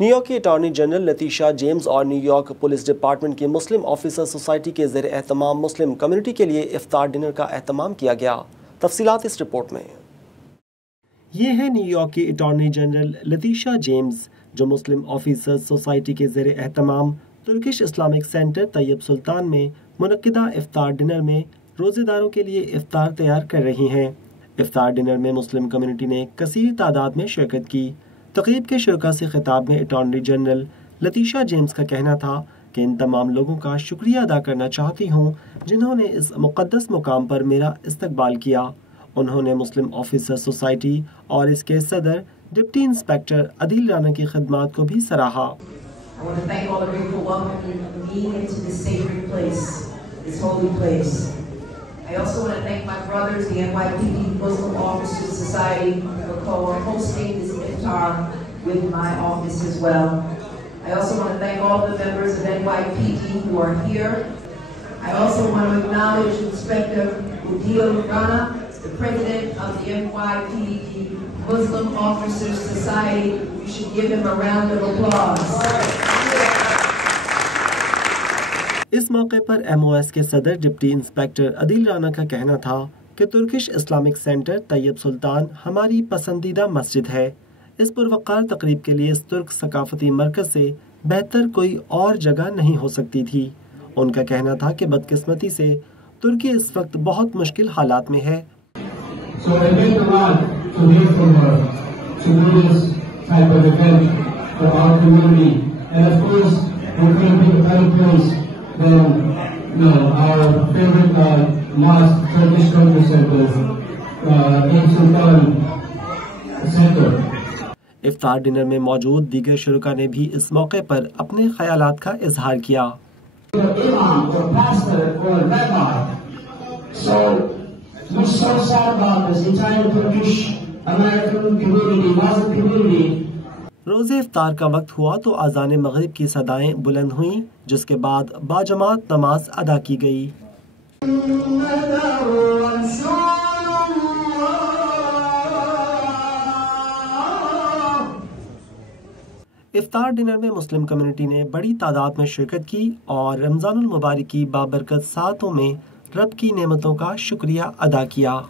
New York की attorney general लतीशा, James और New York police department की मुस्लिम ऑफिसर सोसाइटी के ज़ेर एहतमाम मुस्लिम कम्युनिटी के लिए इफ्तार डिनर का एहतमाम किया गया। तफसीलात इस रिपोर्ट में। ये है न्यूयॉर्क की अटॉर्नी जनरल लतीशा जेम्स, जो मुस्लिम ऑफिसर सोसाइटी के ज़ेर एहतमाम तुर्किश इस्लामिक सेंटर तैयब सुल्तान में मुनक्किदा इफ्तार डिनर में रोज़ेदारों के लिए इफ्तार तैयार कर रही हैं। इफ्तार डिनर में मुस्लिम कम्युनिटी ने कसीर तादाद में शिरकत की। तक़रीब के शुरका से खिताब में अटॉर्नी जनरल लतीशा जेम्स का कहना था कि इन तमाम लोगों का शुक्रिया अदा करना चाहती हूँ जिन्होंने इस मुक़द्दस मुकाम पर मेरा इस्तकबाल किया। उन्होंने मुस्लिम ऑफिसर सोसाइटी और इसके सदर डिप्टी इंस्पेक्टर अदील राना की खिदमात को भी सराहा। I also want to thank my brothers, the NYPD Muslim Officers Society, for co-hosting this iftar with my office as well. I also want to thank all the members of NYPD who are here. I also want to acknowledge Inspector Adil Rana, the president of the NYPD Muslim Officers Society. We should give him a round of applause. इस मौके पर MOS के सदर deputy inspector Adeel Rana का कहना था कि Turkish Islamic centre Tayyab सुल्तान हमारी पसंदीदा मस्जिद है। इस पुरवकार तकरीब के लिए इस तुर्क सकाफती मरकज से बेहतर कोई और जगह नहीं हो सकती थी। उनका कहना था कि बदकिस्मती से तुर्की इस वक्त बहुत मुश्किल हालात में है। इफ्तार डिनर में मौजूद दीगर शुरका ने भी इस मौके पर अपने ख्यालात का इजहार किया। रोज़े इफ्तार का वक्त हुआ तो अज़ान मगरिब की सदाएं बुलंद हुईं, जिसके बाद बाजमात नमाज अदा की गई। इफ्तार डिनर में मुस्लिम कम्युनिटी ने बड़ी तादाद में शिरकत की और रमज़ानुल मुबारक की बाबरकत सातों में रब की नेमतों का शुक्रिया अदा किया।